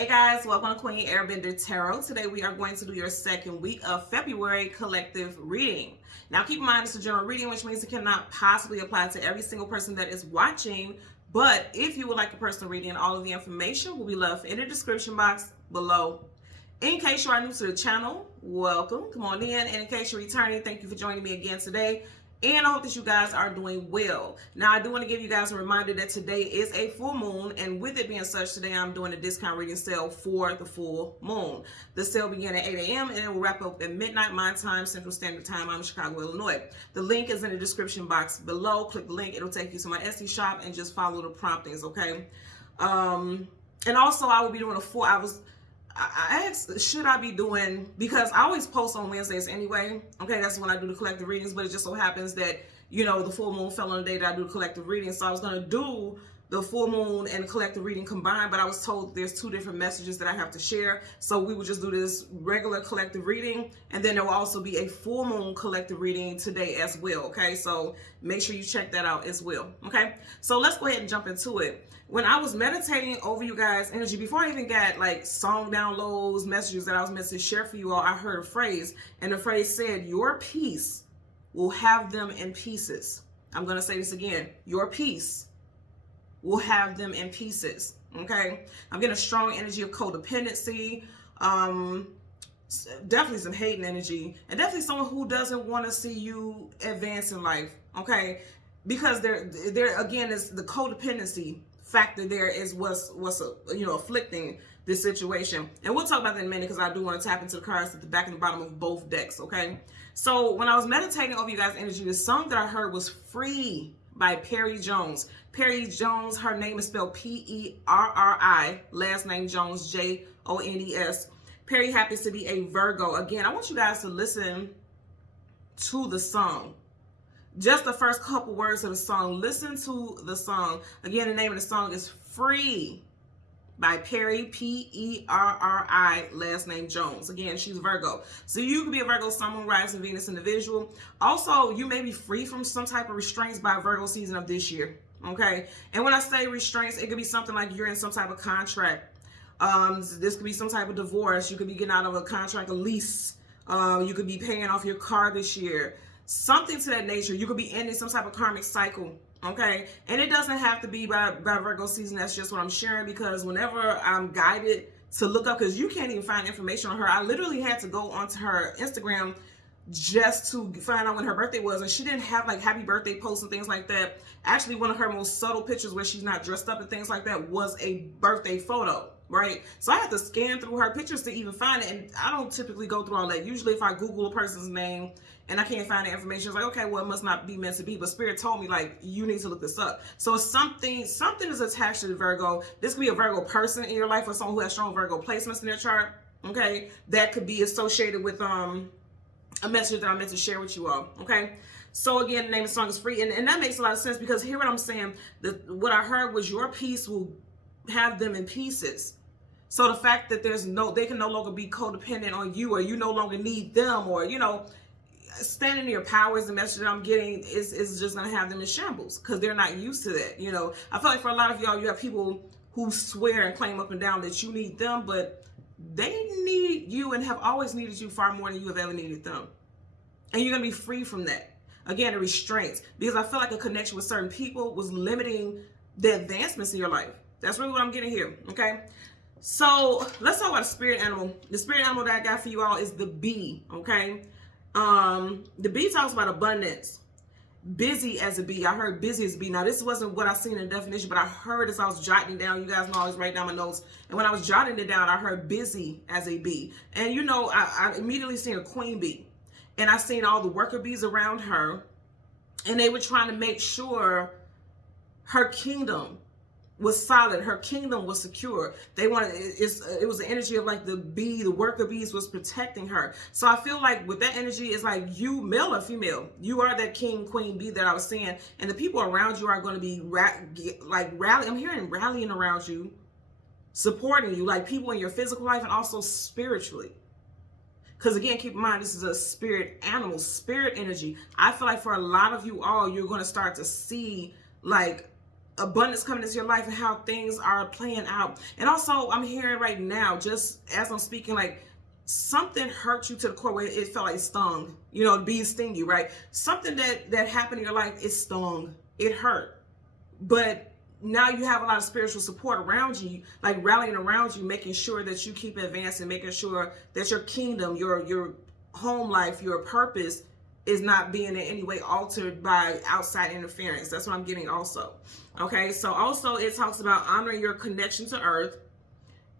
Hey guys, welcome to Queen Airbender Tarot. Today we are going to do your second week of February collective reading. Now keep in mind it's a general reading, which means it cannot possibly apply to every single person that is watching. But if you would like a personal reading, all of the information will be left in the description box below. In case you are new to the channel, welcome. Come on in. And in case you're returning, thank you for joining me again today. And I hope that you guys are doing well. Now, I do want to give you guys a reminder that today is a full moon. And with it being such, today I'm doing a discount reading sale for the full moon. The sale began at 8 a.m. and it will wrap up at midnight my time, Central Standard Time. I'm in Chicago, Illinois. The link is in the description box below. Click the link. It'll take you to my Etsy shop and just follow the promptings, okay? And also, I will be doing I asked, should I be doing, because I always post on Wednesdays anyway, okay, that's when I do the collective readings, but it just so happens that, you know, the full moon fell on the day that I do the collective reading, so I was going to do the full moon and the collective reading combined, but I was told there's two different messages that I have to share, so we would just do this regular collective reading, and then there will also be a full moon collective reading today as well, okay, so make sure you check that out as well, okay, so let's go ahead and jump into it. When I was meditating over you guys' energy, before I even got like song downloads, messages that I was meant to share for you all, I heard a phrase, and the phrase said, your peace will have them in pieces. I'm going to say this again. Your peace will have them in pieces. Okay? I'm getting a strong energy of codependency, definitely some hating energy, and definitely someone who doesn't want to see you advance in life. Okay? Because there again is the codependency factor there is what's afflicting this situation, and we'll talk about that in a minute because I do want to tap into the cards at the back and the bottom of both decks. Okay, so when I was meditating over you guys' energy, the song that I heard was "Free" by Perry Jones. Perry Jones, her name is spelled P-E-R-R-I, last name Jones, J-O-N-E-S. Perry happens to be a Virgo. Again, I want you guys to listen to the song. Just the first couple words of the song. Listen to the song. Again, the name of the song is Free by Perry, P-E-R-R-I, last name Jones. Again, she's Virgo. So you could be a Virgo, Sun, Moon, Rising, Venus individual. Also, you may be free from some type of restraints by Virgo season of this year. Okay? And when I say restraints, it could be something like you're in some type of contract. This could be some type of divorce. You could be getting out of a contract, a lease. You could be paying off your car this year. Something to that nature. You could be ending some type of karmic cycle, okay? And it doesn't have to be by Virgo season. That's just what I'm sharing, because whenever I'm guided to look up, because you can't even find information on her. I literally had to go onto her Instagram just to find out when her birthday was, and she didn't have like happy birthday posts and things like that. Actually, one of her most subtle pictures where she's not dressed up and things like that was a birthday photo, right? So I had to scan through her pictures to even find it, and I don't typically go through all that. Usually if I Google a person's name and I can't find the information, it's like, okay, well, it must not be meant to be, but Spirit told me, like, you need to look this up. So something is attached to the Virgo. This could be a Virgo person in your life, or someone who has strong Virgo placements in their chart, okay? That could be associated with a message that I meant to share with you all, okay? So again, the name of the song is Free, and that makes a lot of sense, because hear what I'm saying. What I heard was your peace will have them in pieces. So the fact that they can no longer be codependent on you, or you no longer need them, or, you know, standing in your power is the message that I'm getting is just going to have them in shambles, because they're not used to that. You know, I feel like for a lot of y'all, you have people who swear and claim up and down that you need them, but they need you and have always needed you far more than you have ever needed them. And you're going to be free from that. Again, the restraints, because I feel like a connection with certain people was limiting the advancements in your life. That's really what I'm getting here, okay? So let's talk about the spirit animal. The spirit animal that I got for you all is the bee, okay? The bee talks about abundance. Busy as a bee. I heard busy as a bee. Now, this wasn't what I seen in the definition, but I heard as I was jotting down. You guys know I always write down my notes. And when I was jotting it down, I heard busy as a bee. And you know, I immediately seen a queen bee. And I seen all the worker bees around her. And they were trying to make sure her kingdom was solid, her kingdom was secure. They wanted, it was the energy of like the bee, the worker bees was protecting her. So I feel like with that energy, it's like you, male or female, you are that king, queen bee that I was saying, and the people around you are going to be I'm hearing rallying around you, supporting you, like people in your physical life and also spiritually. Because again, keep in mind, this is a spirit animal, spirit energy. I feel like for a lot of you all, you're going to start to see like abundance coming into your life and how things are playing out. And also, I'm hearing right now, just as I'm speaking, like something hurt you to the core where it felt like it stung. You know, bees sting you, right? Something that happened in your life, it stung, it hurt. But now you have a lot of spiritual support around you, like rallying around you, making sure that you keep advancing, making sure that your kingdom, your home life, your purpose is not being in any way altered by outside interference. That's what I'm getting also. Okay, so also it talks about honoring your connection to earth,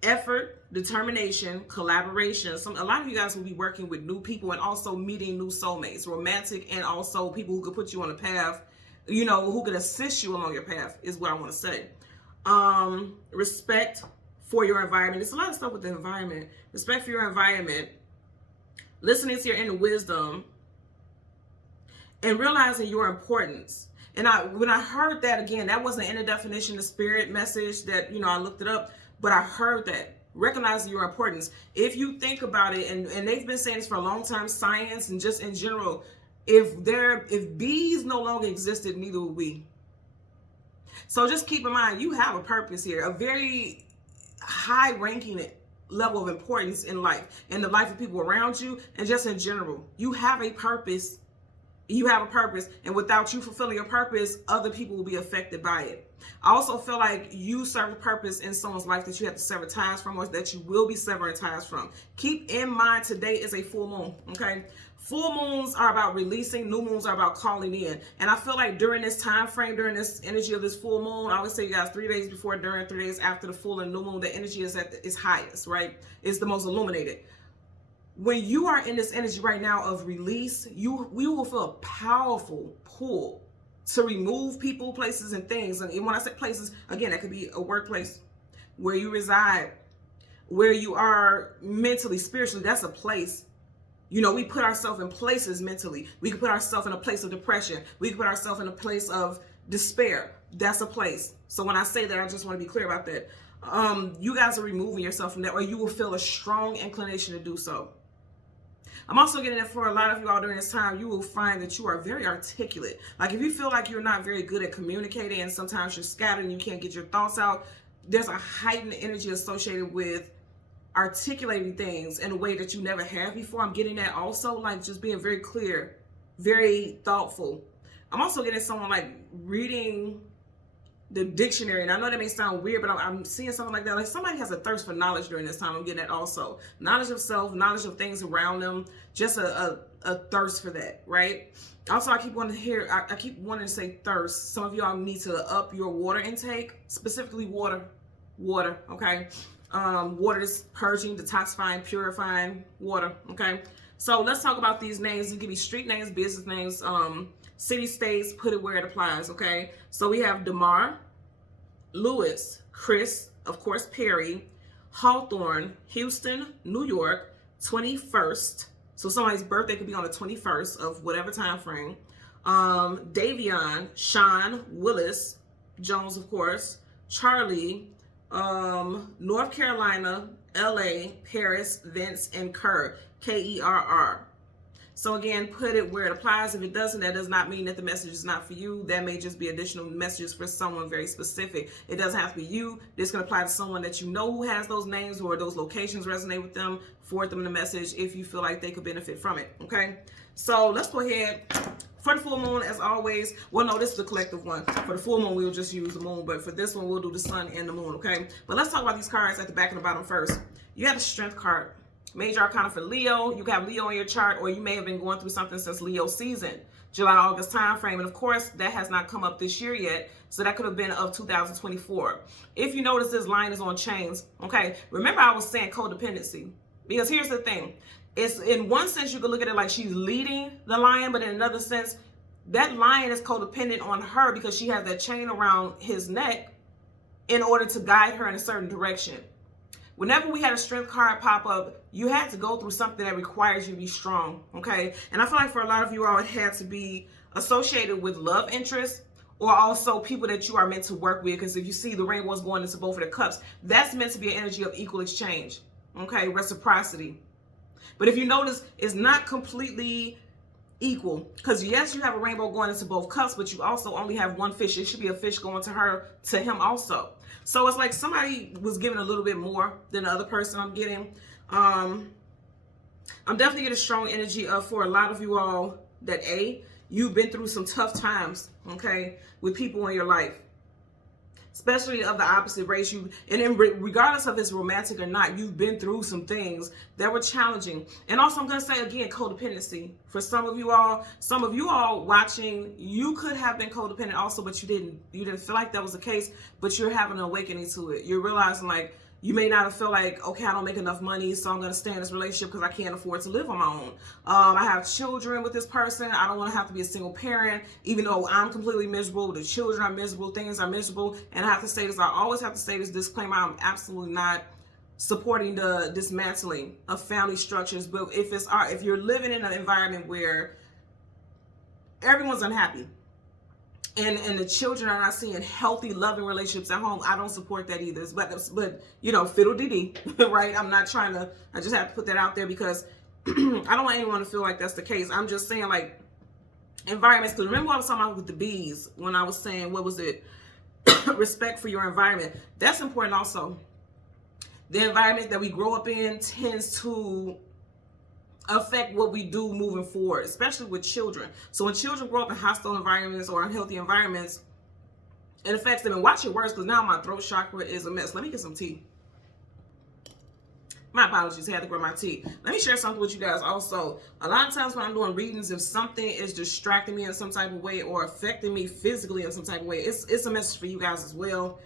effort, determination, collaboration. A lot of you guys will be working with new people and also meeting new soulmates, romantic, and also people who could put you on a path, you know, who could assist you along your path is what I want to say. Respect for your environment. There's a lot of stuff with the environment. Respect for your environment, listening to your inner wisdom, and realizing your importance. And when I heard that, again, that wasn't in the definition of spirit message that, you know, I looked it up, but I heard that. Recognizing your importance. If you think about it, and they've been saying this for a long time, science and just in general, if bees no longer existed, neither would we. So just keep in mind, you have a purpose here, a very high ranking level of importance in life, in the life of people around you, and just in general. You have a purpose. You have a purpose, and without you fulfilling your purpose, other people will be affected by it. I also feel like you serve a purpose in someone's life that you have to sever ties from, or that you will be severing ties from. Keep in mind, today is a full moon, okay? Full moons are about releasing, new moons are about calling in. And I feel like during this time frame, during this energy of this full moon, I always say, you guys, 3 days before, during, 3 days after the full and new moon, the energy is at its highest, right? It's the most illuminated. When you are in this energy right now of release, we will feel a powerful pull to remove people, places, and things. And when I say places, again, that could be a workplace, where you reside, where you are mentally, spiritually. That's a place. You know, we put ourselves in places mentally. We can put ourselves in a place of depression. We can put ourselves in a place of despair. That's a place. So when I say that, I just want to be clear about that. You guys are removing yourself from that, or you will feel a strong inclination to do so. I'm also getting that for a lot of you all during this time, you will find that you are very articulate. Like if you feel like you're not very good at communicating and sometimes you're scattered and you can't get your thoughts out, there's a heightened energy associated with articulating things in a way that you never have before. I'm getting that also, like just being very clear, very thoughtful. I'm also getting someone like reading the dictionary, and I know that may sound weird, but I'm seeing something like that. Like somebody has a thirst for knowledge during this time. I'm getting that also. Knowledge of self, knowledge of things around them, just a thirst for that, right? Also, I keep wanting to say thirst. Some of y'all need to up your water intake, specifically water, okay? Water is purging, detoxifying, purifying water, okay? So let's talk about these names. These give you street names, business names, city, states, put it where it applies, okay? So we have Damar, Lewis, Chris, of course, Perry, Hawthorne, Houston, New York, 21st. So somebody's birthday could be on the 21st of whatever time frame. Davion, Sean, Willis, Jones, of course, Charlie, North Carolina, LA, Paris, Vince, and Kerr, Kerr. So again, put it where it applies. If it doesn't, that does not mean that the message is not for you. That may just be additional messages for someone very specific. It doesn't have to be you. This can apply to someone that you know who has those names or those locations resonate with them. Forward them the message if you feel like they could benefit from it, okay? So let's go ahead. For the full moon, as always, well, no, this is the collective one. For the full moon, we'll just use the moon, but for this one, we'll do the sun and the moon, okay? But let's talk about these cards at the back and the bottom first. You have the Strength card. Major Arcana for Leo. You have Leo in your chart, or you may have been going through something since Leo season, July, August time frame. And of course, that has not come up this year yet. So that could have been of 2024. If you notice, this line is on chains. Okay. Remember, I was saying codependency, because here's the thing. It's in one sense, you could look at it like she's leading the lion, but in another sense, that lion is codependent on her because she has that chain around his neck in order to guide her in a certain direction. Whenever we had a strength card pop up, you had to go through something that requires you to be strong, okay? And I feel like for a lot of you all, it had to be associated with love interest, or also people that you are meant to work with, because if you see the rainbows going into both of the cups, that's meant to be an energy of equal exchange, okay? Reciprocity. But if you notice, it's not completely equal. Because yes, you have a rainbow going into both cups, but you also only have one fish. It should be a fish going to her, to him also. So it's like somebody was giving a little bit more than the other person I'm getting. I'm definitely getting strong energy of, for a lot of you all, that you've been through some tough times, okay, with people in your life, especially of the opposite race. Regardless of it's romantic or not, you've been through some things that were challenging. And also, I'm going to say again, codependency. For some of you all watching, you could have been codependent also, but you didn't feel like that was the case, but you're having an awakening to it. You're realizing, like, you may not have felt like, okay, I don't make enough money, so I'm going to stay in this relationship because I can't afford to live on my own. I have children with this person. I don't want to have to be a single parent, even though I'm completely miserable. The children are miserable. Things are miserable. And I have to say this. I always have to say this disclaimer. I'm absolutely not supporting the dismantling of family structures. But if you're living in an environment where everyone's unhappy, and the children are not seeing healthy, loving relationships at home, I don't support that either. But you know, fiddle dee dee, right? I'm not trying to. I just have to put that out there because I don't want anyone to feel like that's the case. I'm just saying, like, environments. Because remember what I was talking about with the bees when I was saying, what was it? Respect for your environment. That's important also. The environment that we grow up in tends to affect what we do moving forward, especially with children. So when children grow up in hostile environments or unhealthy environments, it affects them. And watch your words, because now my throat chakra is a mess. Let me get some tea. My apologies, I had to grab my tea. Let me share something with you guys also. A lot of times when I'm doing readings, if something is distracting me in some type of way or affecting me physically in some type of way, it's a message for you guys as well.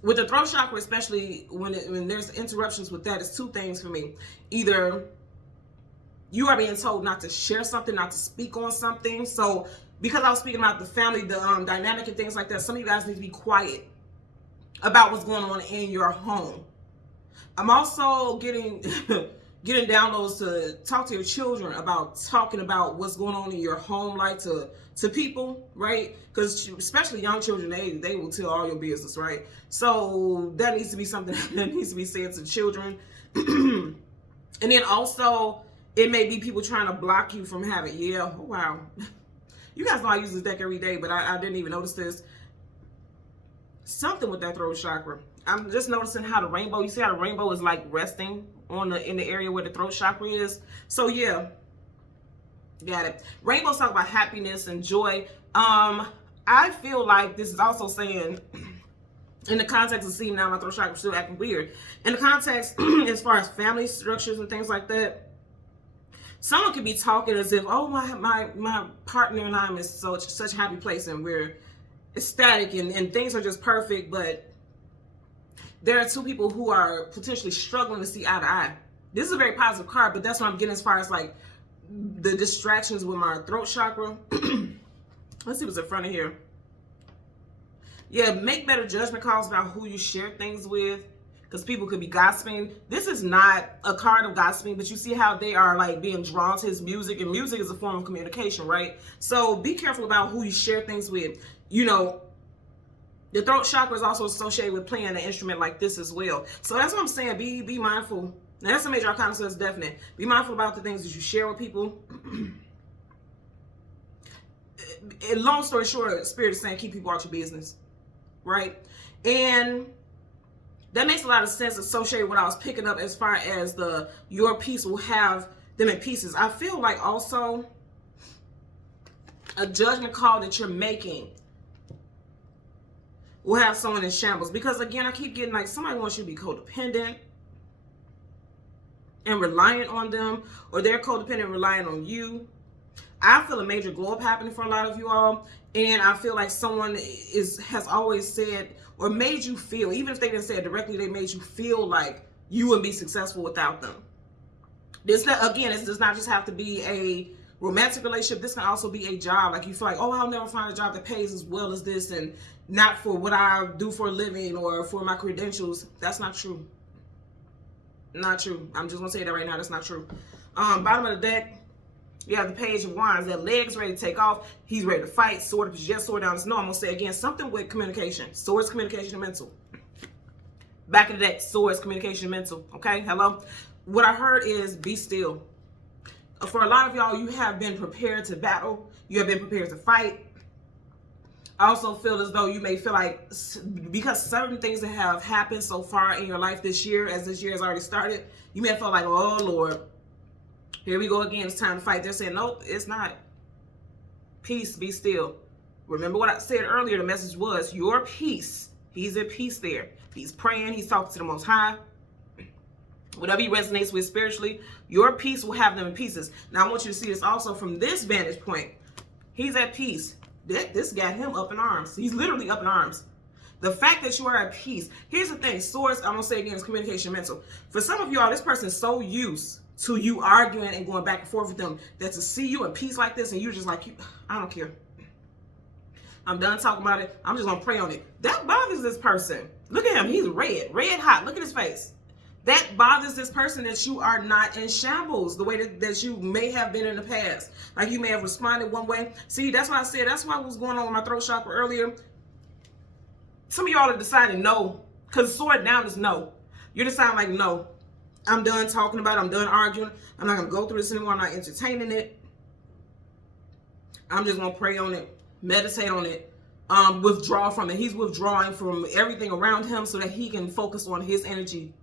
With the throat chakra, especially when there's interruptions with that, it's two things for me. Either you are being told not to share something, not to speak on something. So because I was speaking about the family, the dynamic and things like that, some of you guys need to be quiet about what's going on in your home. I'm also getting downloads to talk to your children about talking about what's going on in your home, like to people, right? Because especially young children, they will tell all your business, right? So that needs to be something that needs to be said to children. And then also, it may be people trying to block you from having, oh, wow. You guys know I use this deck every day, but I didn't even notice this. Something with that throat chakra. I'm just noticing how the rainbow, you see how the rainbow is like resting in the area where the throat chakra is. So yeah, got it. Rainbows talk about happiness and joy. I feel like this is also saying, in the context of seeing now my throat chakra still acting weird. In the context, as far as family structures and things like that, someone could be talking as if, oh, my partner and I'm in such a happy place and we're ecstatic and things are just perfect, but there are two people who are potentially struggling to see eye to eye. This is a very positive card, but that's what I'm getting as far as like the distractions with my throat chakra. Let's see what's in front of here. Yeah, make better judgment calls about who you share things with, because people could be gossiping. This is not a card of gossiping, but you see how they are like being drawn to his music, and music is a form of communication, right? So be careful about who you share things with. You know, the throat chakra is also associated with playing an instrument like this as well. So that's what I'm saying. Be mindful. Now that's a major arcana, so it's definite. Be mindful about the things that you share with people. Long story short, Spirit is saying keep people out your business, right? And that makes a lot of sense associated with what I was picking up as far as your piece will have them in pieces. I feel like also a judgment call that you're making will have someone in shambles. Because again, I keep getting like somebody wants you to be codependent and reliant on them, or they're codependent and reliant on you. I feel a major glow up happening for a lot of you all. And I feel like someone has always said or made you feel, even if they didn't say it directly, they made you feel like you wouldn't be successful without them. This does not just have to be a romantic relationship. This can also be a job. Like you feel like, oh, I'll never find a job that pays as well as this, and not for what I do for a living or for my credentials. That's not true. Not true. I'm just gonna say that right now. That's not true. Bottom of the deck, you have the Page of Wands. That leg's ready to take off. He's ready to fight. Sword of just sword down his nose. I'm gonna say again something with communication. Swords, communication, and mental. Back of the deck, swords, communication, and mental. Okay, hello. What I heard is be still. For a lot of y'all, you have been prepared to battle. You have been prepared to fight. I also feel as though you may feel like, because certain things that have happened so far in your life this year, as this year has already started, you may feel like, oh Lord, here we go again, it's time to fight. They're saying, nope, it's not. Peace, be still. Remember what I said earlier, the message was your peace. He's at peace there. He's praying, he's talking to the Most High. Whatever he resonates with spiritually, your peace will have them in pieces. Now I want you to see this also from this vantage point. He's at peace. This got him up in arms. He's literally up in arms. The fact that you are at peace. Here's the thing. Swords, I'm going to say again, is communication mental. For some of y'all, this person's so used to you arguing and going back and forth with them that to see you in peace like this and you're just like, I don't care. I'm done talking about it. I'm just going to pray on it. That bothers this person. Look at him. He's red hot. Look at his face. That bothers this person that you are not in shambles the way that you may have been in the past. Like you may have responded one way. See, that's why I said, that's why what was going on with my throat chakra earlier. Some of y'all are deciding no, because sword down is no. You're deciding like, no, I'm done talking about it. I'm done arguing. I'm not going to go through this anymore. I'm not entertaining it. I'm just going to pray on it, meditate on it, withdraw from it. He's withdrawing from everything around him so that he can focus on his energy.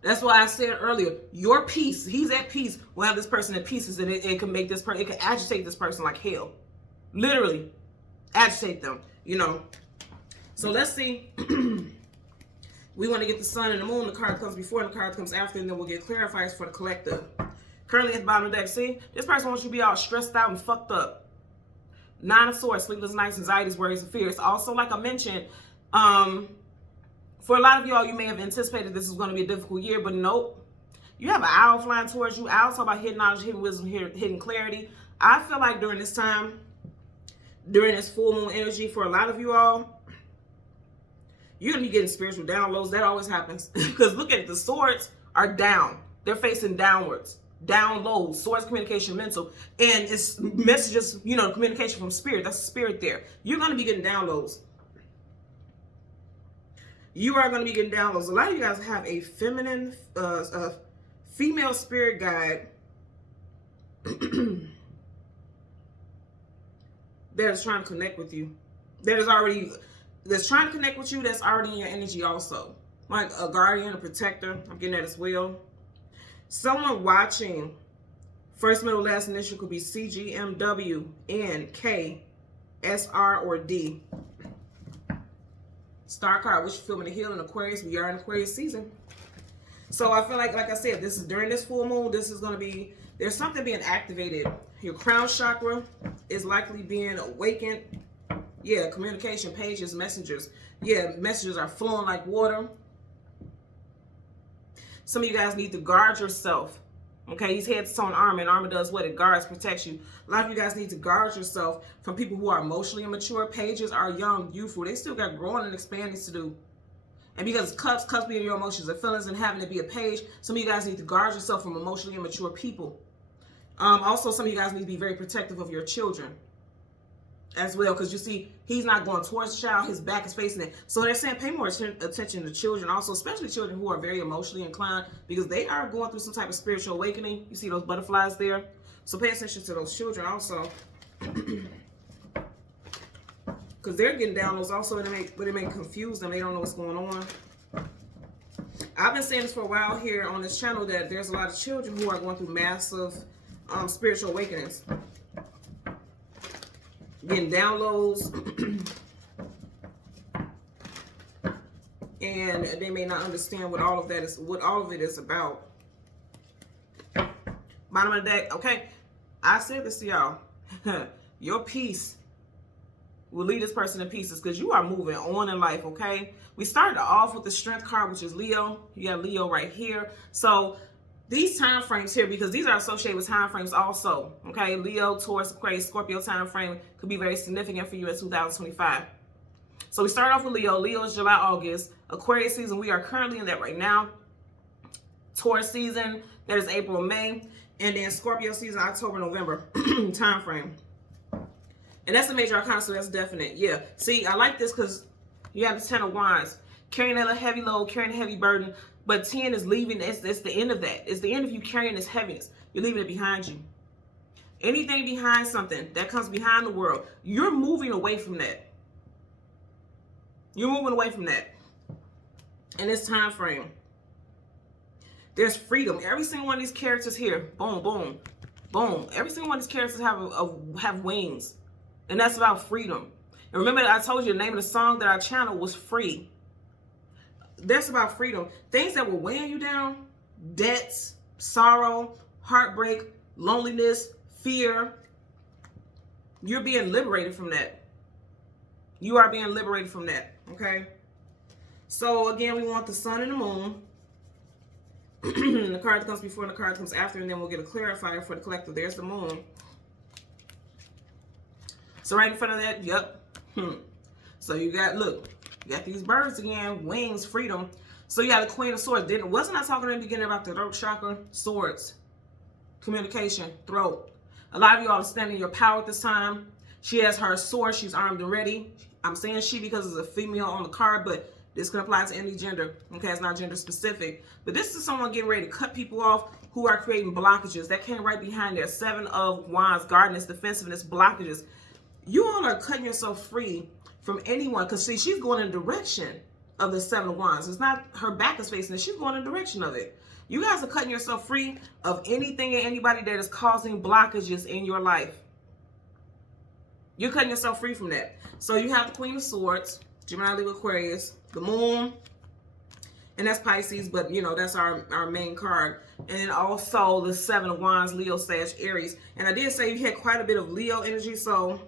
That's why I said earlier, your peace, he's at peace, will have this person at pieces, and it can make this person, it can agitate this person like hell. Literally, agitate them, you know. So let's see. We want to get the sun and the moon. The card comes before and the card comes after, and then we'll get clarifiers for the collective. Currently at the bottom of the deck, see? This person wants you to be all stressed out and fucked up. Nine of Swords, sleepless nights, anxieties, worries, and fears. Also, like I mentioned, for a lot of y'all, you may have anticipated this is going to be a difficult year, but nope. You have an owl flying towards you. Owls talk about hidden knowledge, hidden wisdom, hidden clarity. I feel like during this time, during this full moon energy, for a lot of you all, you're going to be getting spiritual downloads. That always happens. Because look at it. The swords are down. They're facing downwards. Downloads. Swords, communication, mental. And it's messages, you know, communication from spirit. That's spirit there. You're going to be getting downloads. You are going to be getting downloads. A lot of you guys have a feminine, female spirit guide that is trying to connect with you. That's trying to connect with you, that's already in your energy also. Like a guardian, a protector. I'm getting that as well. Someone watching, first, middle, last initial could be C, G, M, W, N, K, S, R, or D. Star card, wish fulfillment and healing, Aquarius. We are in Aquarius season. So I feel like I said, this is during this full moon. This is going to be, there's something being activated. Your crown chakra is likely being awakened. Yeah, communication, pages, messengers. Yeah, messages are flowing like water. Some of you guys need to guard yourself. Okay, he's head to toe and armor, and armor does what? It guards, protects you. A lot of you guys need to guard yourself from people who are emotionally immature. Pages are young, youthful. They still got growing and expanding to do. And because cups being your emotions and feelings and having to be a page, some of you guys need to guard yourself from emotionally immature people. Also, some of you guys need to be very protective of your children as well, because you see, he's not going towards the child, his back is facing it. So they're saying pay more attention to children also, especially children who are very emotionally inclined, because they are going through some type of spiritual awakening. You see those butterflies there? So pay attention to those children also. Because they're getting downloads also, but it may confuse them. They don't know what's going on. I've been saying this for a while here on this channel, that there's a lot of children who are going through massive spiritual awakenings. Getting downloads. And they may not understand what all of it is about. Bottom of the deck. Okay, I said this to y'all. Your peace will lead this person in pieces, because you are moving on in life. Okay, we started off with the strength card, which is Leo. You got Leo right here. So these time frames here, because these are associated with time frames also. Okay, Leo, Taurus, Aquarius, Scorpio time frame could be very significant for you in 2025. So we start off with Leo. Leo is July, August. Aquarius season, we are currently in that right now. Taurus season, that is April, May. And then Scorpio season, October, November time frame. And that's a major arcana, so that's definite. Yeah. See, I like this because you have the Ten of Wands. Carrying a heavy load, carrying a heavy burden. But 10 is leaving. It's the end of that. It's the end of you carrying this heaviness. You're leaving it behind you. Anything behind something that comes behind the world, you're moving away from that. You're moving away from that. In this time frame, there's freedom. Every single one of these characters here, boom, boom, boom. Every single one of these characters have wings. And that's about freedom. And remember that I told you the name of the song that I channeled was Free. That's about freedom. Things that were weighing you down, debts, sorrow, heartbreak, loneliness, fear. You're being liberated from that. You are being liberated from that, okay? So again, we want the sun and the moon. The card that comes before and the card that comes after, and then we'll get a clarifier for the collective. There's the moon. So right in front of that, yep. So you got, look, you got these birds again, wings, freedom. So you got the Queen of Swords. Wasn't I talking in the beginning about the throat chakra? Swords, communication, throat. A lot of y'all are standing in your power at this time. She has her sword. She's armed and ready. I'm saying she because it's a female on the card, but this can apply to any gender. Okay, it's not gender specific. But this is someone getting ready to cut people off who are creating blockages. That came right behind there. 7 of Wands, guardedness, defensiveness, blockages. You all are cutting yourself free from anyone. Because see, she's going in the direction of the 7 of Wands. It's not her back is facing it. She's going in the direction of it. You guys are cutting yourself free of anything and anybody that is causing blockages in your life. You're cutting yourself free from that. So you have the Queen of Swords, Gemini, Libra, Aquarius, the Moon, and that's Pisces, but you know, that's our main card. And then also the 7 of Wands, Leo, Sag, Aries. And I did say you had quite a bit of Leo energy, so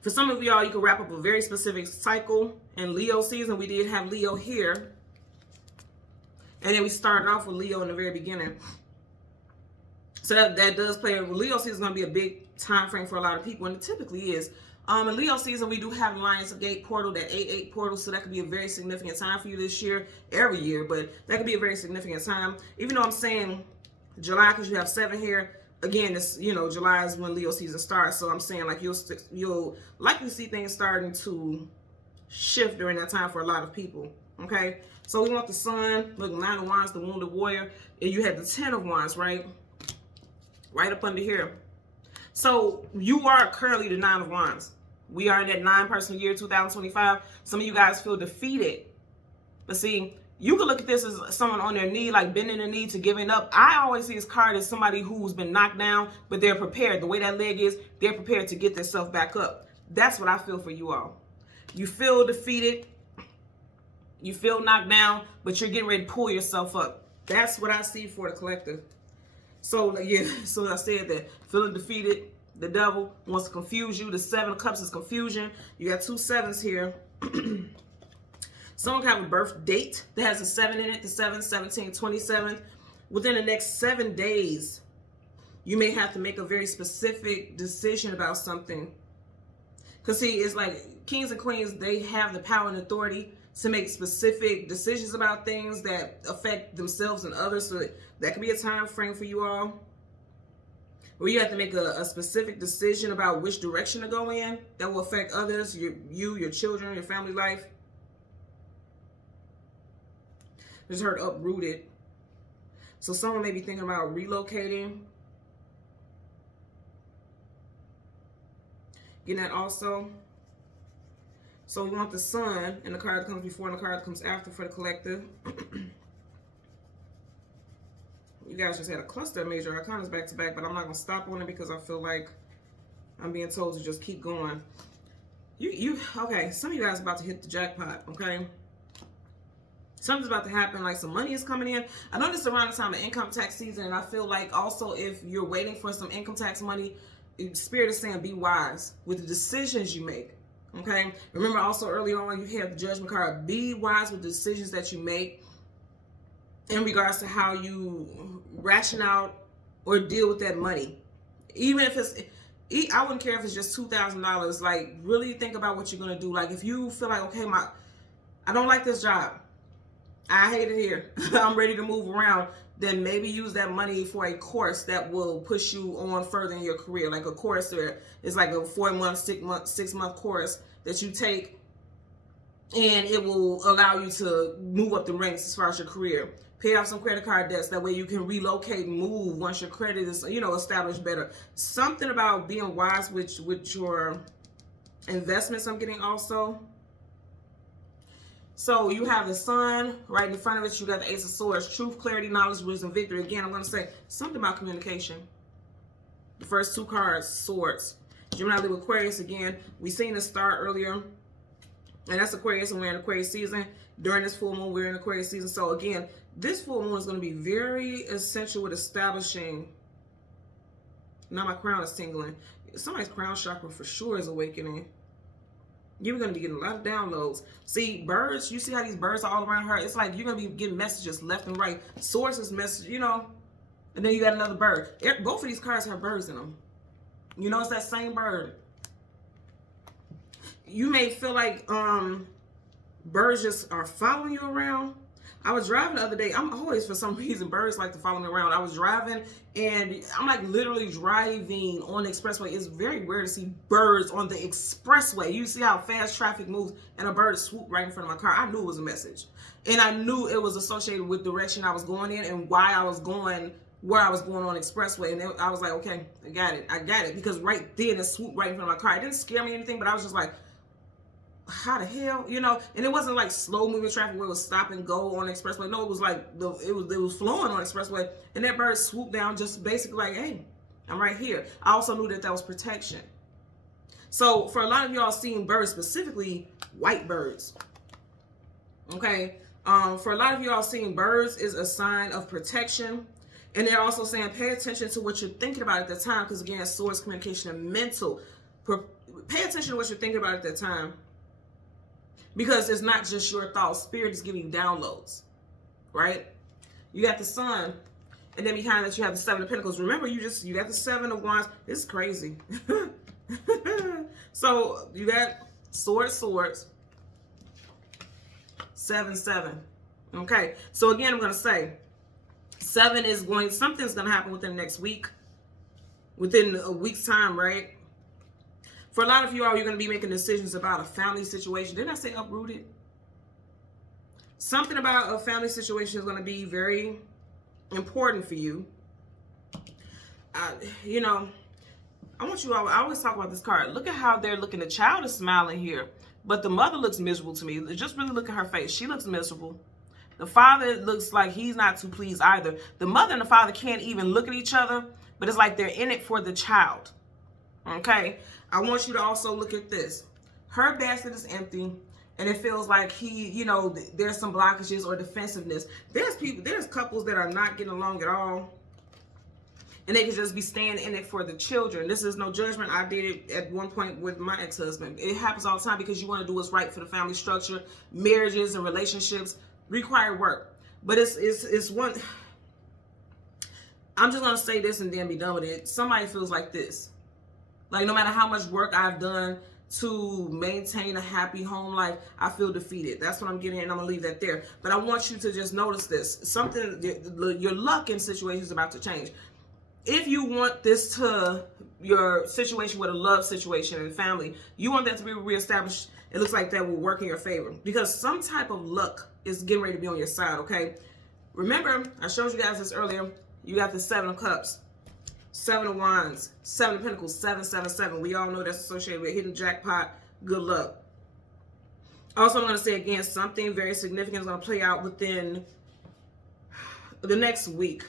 for some of y'all, you can wrap up a very specific cycle in Leo season. We did have Leo here. And then we started off with Leo in the very beginning. So that does play. Leo season is going to be a big time frame for a lot of people, and it typically is. In Leo season, we do have Lions Gate portal, that 8-8 portal, so that could be a very significant time for you this year, every year, but that could be a very significant time. Even though I'm saying July because you have 7 here, again, it's, you know, July is when Leo season starts, so I'm saying like you'll likely see things starting to shift during that time for a lot of people, okay? So we want the sun, look, 9 of Wands, the Wounded Warrior, and you had the 10 of Wands, right? Right up under here. So you are currently the 9 of Wands. We are in that 9 personal year, 2025. Some of you guys feel defeated. But see, you can look at this as someone on their knee, like bending the knee to giving up. I always see this card as somebody who's been knocked down, but they're prepared. The way that leg is, they're prepared to get themselves back up. That's what I feel for you all. You feel defeated. You feel knocked down, but you're getting ready to pull yourself up. That's what I see for the collective. So, yeah, so I said that. Feeling defeated. The devil wants to confuse you. The 7 of Cups is confusion. You got 2 7s here. Someone can have a birth date that has a 7 in it. The 7, 17, 27. Within the next 7 days, you may have to make a very specific decision about something. Because, see, it's like kings and queens, they have the power and authority to make specific decisions about things that affect themselves and others. So that could be a time frame for you all where you have to make a specific decision about which direction to go in that will affect others, your children, your family life. Just heard uprooted. So someone may be thinking about relocating. Getting that also. So we want the sun, and the card that comes before and the card that comes after for the collective. You guys just had a cluster of major arcanas back to back, but I'm not going to stop on it because I feel like I'm being told to just keep going. Okay, some of you guys are about to hit the jackpot, okay? Something's about to happen, like some money is coming in. I know this is around the time of income tax season, and I feel like also if you're waiting for some income tax money, Spirit is saying be wise with the decisions you make. Okay, remember also earlier on you have the Judgment card. Be wise with the decisions that you make in regards to how you ration out or deal with that money. Even if it's, I wouldn't care if it's just $2,000. Like, really think about what you're going to do. Like, if you feel like, okay, I don't like this job. I hate it here. I'm ready to move around. Then maybe use that money for a course that will push you on further in your career. Like a course where it's like a 4-month, 6-month course that you take and it will allow you to move up the ranks as far as your career. Pay off some credit card debts. That way you can relocate and move once your credit is, established better. Something about being wise with your investments I'm getting also. So you have the sun right in front of it. You got the Ace of Swords. Truth, clarity, knowledge, wisdom, victory. Again, I'm going to say something about communication. The first two cards, swords. Gemini, Libra, Aquarius. Again, we seen the star earlier. And that's Aquarius, and we're in Aquarius season. During this full moon, we're in Aquarius season. So again, this full moon is going to be very essential with establishing. Now my crown is tingling. Somebody's crown chakra for sure is awakening. You're going to be getting a lot of downloads. See, birds, you see how these birds are all around her? It's like you're going to be getting messages left and right. Sources, message, and then you got another bird. Both of these cards have birds in them. It's that same bird. You may feel like birds just are following you around. I was driving the other day. I'm always, for some reason, birds like to follow me around. I was driving, and I'm like literally driving on the expressway. It's very rare to see birds on the expressway. You see how fast traffic moves, and a bird swooped right in front of my car. I knew it was a message. And I knew it was associated with the direction I was going in and why I was going, where I was going on the expressway. And I was like, okay, I got it. Because right then it swooped right in front of my car. It didn't scare me or anything, but I was just like, how the hell, and it wasn't like slow moving traffic where it was stop and go on the expressway. No, it was like it was flowing on the expressway, and that bird swooped down, just basically like, hey, I'm right here. I also knew that was protection. So for a lot of y'all seeing birds, specifically white birds, okay, for a lot of y'all seeing birds is a sign of protection. And they're also saying pay attention to what you're thinking about at the time, because again, source, communication, and mental. Pay attention to what you're thinking about at that time. Because it's not just your thoughts. Spirit is giving you downloads, right? You got the sun, and then behind that you have the Seven of Pentacles. Remember, you got the Seven of Wands. This is crazy. So you got swords, 7-7. Okay. So again, I'm going to say 7 is something's going to happen within the next week, within a week's time, right? For a lot of you all, you're going to be making decisions about a family situation. Didn't I say uprooted? Something about a family situation is going to be very important for you. I want you all, I always talk about this card. Look at how they're looking. The child is smiling here, but the mother looks miserable to me. Just really look at her face. She looks miserable. The father looks like he's not too pleased either. The mother and the father can't even look at each other, but it's like they're in it for the child. Okay? I want you to also look at this. Her basket is empty, and it feels like there's some blockages or defensiveness. There's couples that are not getting along at all, and they can just be staying in it for the children. This is no judgment. I did it at one point with my ex-husband. It happens all the time because you want to do what's right for the family structure. Marriages and relationships require work, but it's one. I'm just gonna say this and then be done with it. Somebody feels like this. Like, no matter how much work I've done to maintain a happy home life, I feel defeated. That's what I'm getting, and I'm going to leave that there. But I want you to just notice this. Your luck in situation is about to change. If you want your situation with a love situation and family, you want that to be reestablished, it looks like that will work in your favor. Because some type of luck is getting ready to be on your side, okay? Remember, I showed you guys this earlier. You got the 7 of Cups. 7 of Wands, 7 of Pentacles, 777. We all know that's associated with hidden jackpot. Good luck. Also, I'm going to say again, something very significant is going to play out within the next week.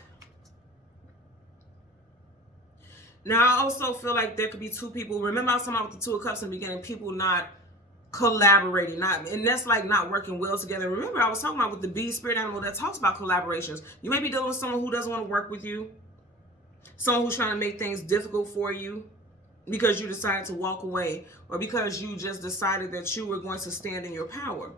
Now, I also feel like there could be two people. Remember I was talking about with the 2 of Cups in the beginning, people not collaborating, and that's like not working well together. Remember, I was talking about with the bee spirit animal that talks about collaborations. You may be dealing with someone who doesn't want to work with you. Someone who's trying to make things difficult for you because you decided to walk away, or because you just decided that you were going to stand in your power.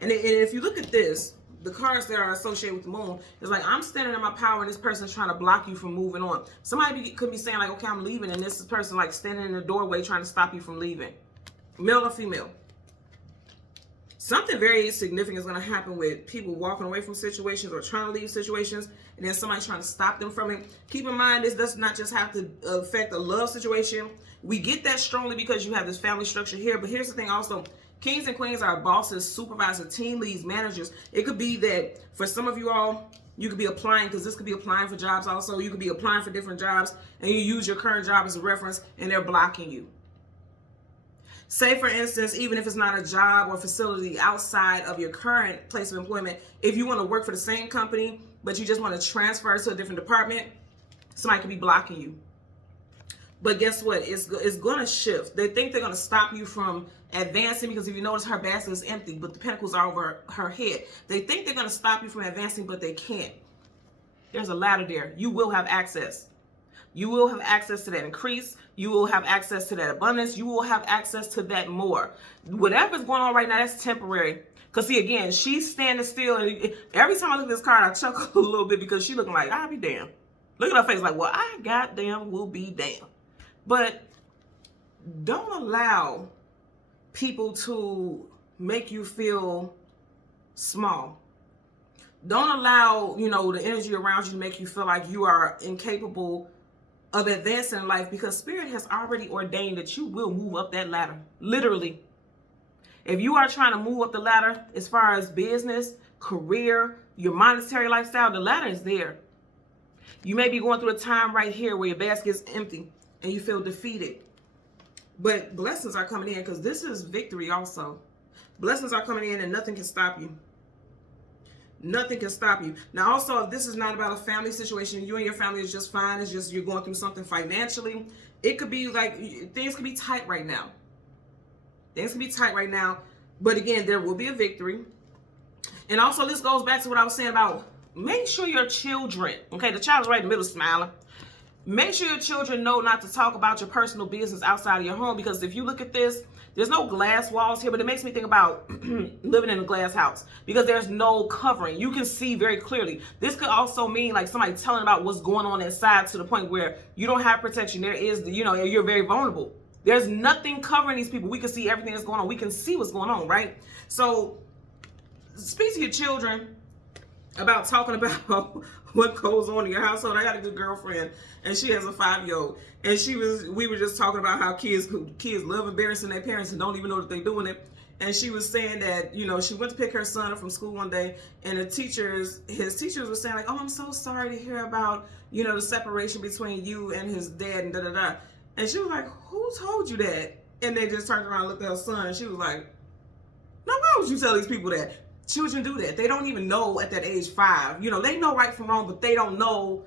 And if you look at this, the cards that are associated with the moon, it's like, I'm standing in my power and this person's trying to block you from moving on. Somebody could be saying like, okay, I'm leaving, and this person like standing in the doorway trying to stop you from leaving. Male or female. Something very significant is going to happen with people walking away from situations or trying to leave situations, and then somebody trying to stop them from it. Keep in mind, this does not just have to affect a love situation. We get that strongly because you have this family structure here, but here's the thing also. Kings and queens are bosses, supervisors, team leads, managers. It could be that for some of you all, you could be applying, because this could be applying for jobs also. You could be applying for different jobs, and you use your current job as a reference, and they're blocking you. Say, for instance, even if it's not a job or facility outside of your current place of employment, if you want to work for the same company, but you just want to transfer to a different department, somebody could be blocking you. But guess what? It's going to shift. They think they're going to stop you from advancing, because if you notice, her basket is empty, but the pentacles are over her head. They think they're going to stop you from advancing, but they can't. There's a ladder there. You will have access. You will have access to that increase. You will have access to that abundance. You will have access to that more. Whatever's going on right now, that's temporary. Because see, again, she's standing still. And every time I look at this card, I chuckle a little bit, because she's looking like, I'll be damned. Look at her face like, well, I goddamn will be damned. But don't allow people to make you feel small. Don't allow, the energy around you to make you feel like you are incapable of advancing in life, because Spirit has already ordained that you will move up that ladder. Literally. If you are trying to move up the ladder as far as business, career, your monetary lifestyle, the ladder is there. You may be going through a time right here where your basket is empty and you feel defeated. But blessings are coming in, because this is victory also. Blessings are coming in and nothing can stop you. Nothing can stop you. Now also, if this is not about a family situation, you and your family is just fine, it's just you're going through something financially, it could be like, things could be tight right now. Things can be tight right now. But again, there will be a victory. And also, this goes back to what I was saying about, make sure your children, okay, the child's right in the middle smiling. Make sure your children know not to talk about your personal business outside of your home, because if you look at this, there's no glass walls here, but it makes me think about living in a glass house, because there's no covering. You can see very clearly. This could also mean like somebody telling about what's going on inside, to the point where you don't have protection. There is, you're very vulnerable. There's nothing covering these people. We can see everything that's going on. We can see what's going on, right? So speak to your children about talking about what goes on in your household. I got a good girlfriend, and she has a 5-year-old, and we were just talking about how kids love embarrassing their parents and don't even know that they're doing it. And she was saying that, she went to pick her son up from school one day, and his teachers were saying like, oh, I'm so sorry to hear about, the separation between you and his dad and da-da-da. And she was like, who told you that? And they just turned around and looked at her son, and she was like, no, why would you tell these people that? Children do that. They don't even know at that age 5. They know right from wrong, but they don't know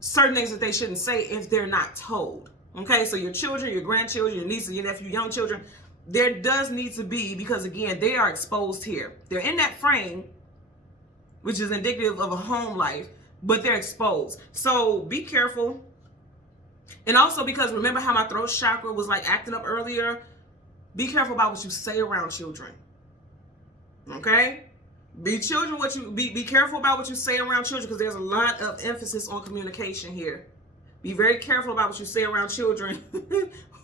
certain things that they shouldn't say if they're not told. Okay, so your children, your grandchildren, your nieces, your nephew, young children, there does need to be, because again, they are exposed here. They're in that frame, which is indicative of a home life, but they're exposed. So be careful. And also, because remember how my throat chakra was like acting up earlier, be careful about what you say around children. Okay? Be careful about what you say around children, because there's a lot of emphasis on communication here. Be very careful about what you say around children,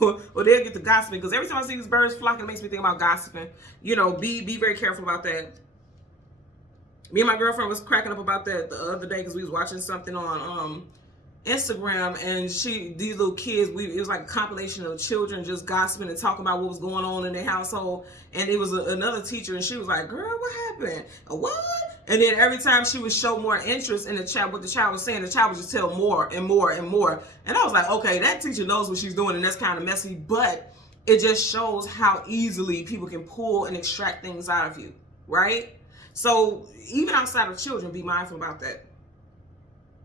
or they'll get to gossiping. Because every time I see these birds flocking, it makes me think about gossiping. Be very careful about that. Me and my girlfriend was cracking up about that the other day, because we was watching something on Instagram, and these little kids, it was like a compilation of children just gossiping and talking about what was going on in their household. And it was another teacher, and she was like, girl, what happened? What? And then every time she would show more interest in what the child was saying, the child would just tell more and more and more. And I was like, okay, that teacher knows what she's doing, and that's kind of messy, but it just shows how easily people can pull and extract things out of you, right? So even outside of children, be mindful about that.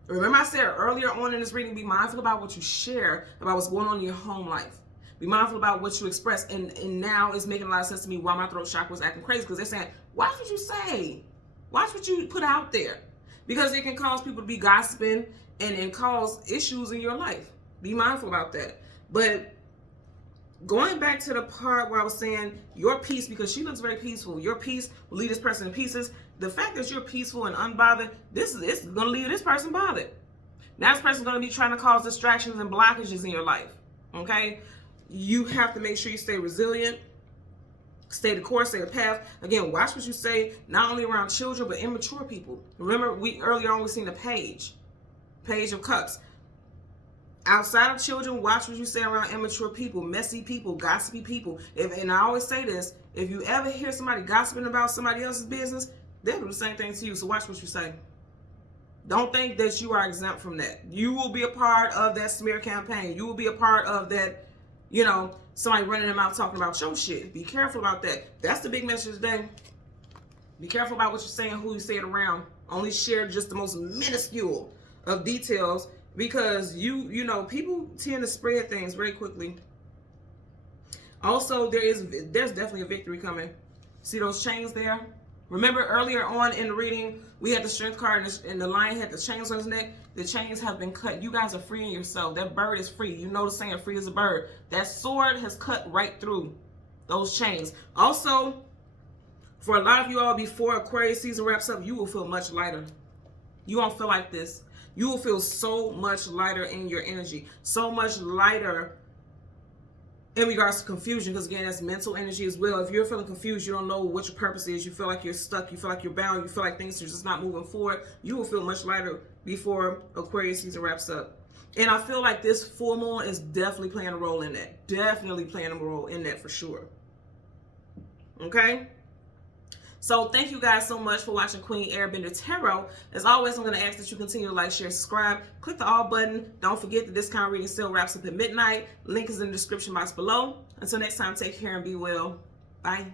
Remember I said earlier on in this reading, be mindful about what you share, about what's going on in your home life. Be mindful about what you express. And now it's making a lot of sense to me why my throat chakra was acting crazy, because they're saying, watch what you say. Watch what you put out there. Because it can cause people to be gossiping and cause issues in your life. Be mindful about that. But going back to the part where I was saying your peace, because she looks very peaceful. Your peace will lead this person in pieces. The fact that you're peaceful and unbothered, this is going to leave this person bothered. Now this person's going to be trying to cause distractions and blockages in your life. Okay? You have to make sure you stay resilient, stay the course, stay the path. Again, watch what you say, not only around children, but immature people. Remember, earlier on we seen the Page of Cups. Outside of children, watch what you say around immature people, messy people, gossipy people. And I always say this, If you ever hear somebody gossiping about somebody else's business, they'll do the same thing to you. So watch what you say. Don't think that you are exempt from that. You will be a part of that smear campaign. You will be a part of that, you know, somebody running them out talking about your shit. Be careful about that. That's the big message today. Be careful about what you're saying, who you say it around. Only share just the most minuscule of details, because you know, people tend to spread things very quickly. Also, there's definitely a victory coming. See those chains there? Remember earlier on in the reading, we had the strength card and the lion had the chains on his neck. The chains have been cut. You guys are freeing yourself. That bird is free. You know the saying, free as a bird. That sword has cut right through those chains. Also, for a lot of you all, before Aquarius season wraps up, you will feel much lighter. You won't feel like this. You will feel so much lighter in your energy. So much lighter in regards to confusion, because again, that's mental energy as well. If you're feeling confused, you don't know what your purpose is, you feel like you're stuck, you feel like you're bound, you feel like things are just not moving forward, you will feel much lighter before Aquarius season wraps up. And I feel like this full moon is definitely playing a role in that. Definitely playing a role in that for sure. Okay? So thank you guys so much for watching Queen Airbender Tarot. As always, I'm going to ask that you continue to like, share, subscribe. Click the all button. Don't forget that discount reading sale wraps up at midnight. Link is in the description box below. Until next time, take care and be well. Bye.